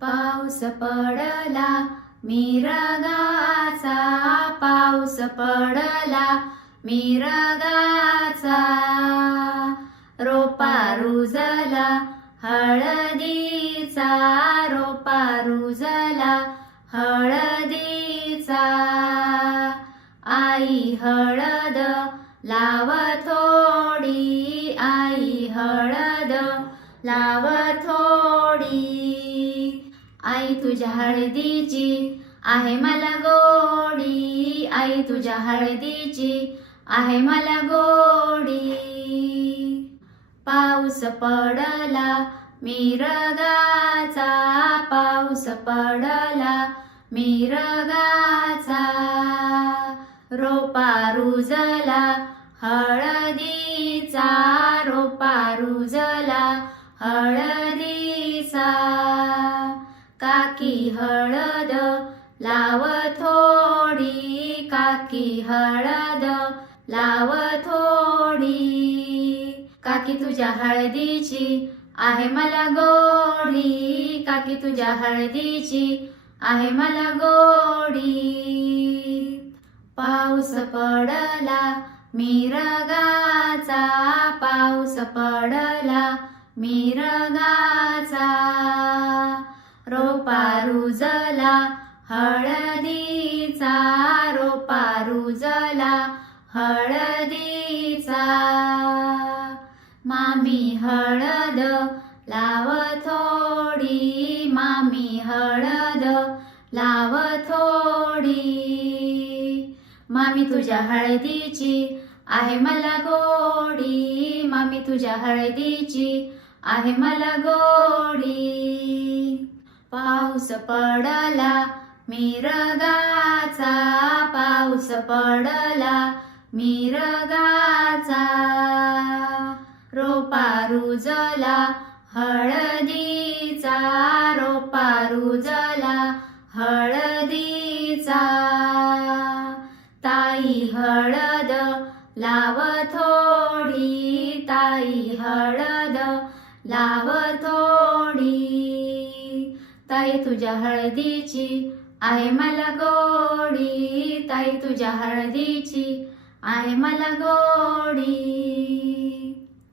पाऊस पडला मिरगाचा पाऊस पडला मिरगाचा रोपा रुजला हळदीचा रोपा रुजला हळदीचा आई हळद लाव थोडी आई हळद लाव थोडी. आई तुझ्या हळदीची आहे मला गोडी. आई तुझ्या हळदीची आहे मला गोडी. पाऊस पडला मिरगाचा पाऊस पडला मिरगाचा रोपा रुजला हळदीचा काकी हळद लाव थोडी काकी हळद लाव थोडी. काकी तुझ्या हळदीची आहे मला गोडी काकी तुझ्या हळदीची आहे मला गोडी. पाऊस पडला मिरगाचा पाऊस पडला मिरगाचा. रोपा रुजला हळदीचा रोपा रुजला हळदीचा. मामी हळद लाव थोडी मामी हळद लाव थोडी. मामी तुझ्या हळदीची आहे मला गोडी मामी तुझ्या हळदीची आहे मला गोडी. पाऊस पडला मिरगाचा पाऊस पडला मिरगाचा रोपा रुजला हळदीचा रोपा रुजला हळदीचा ताई हळद लाव थोडी ताई हळद लाव थोडी. ताई तुझ्या हळदीची आहे मला गोडी. ताई तुझ्या हळदीची आहे मला गोडी.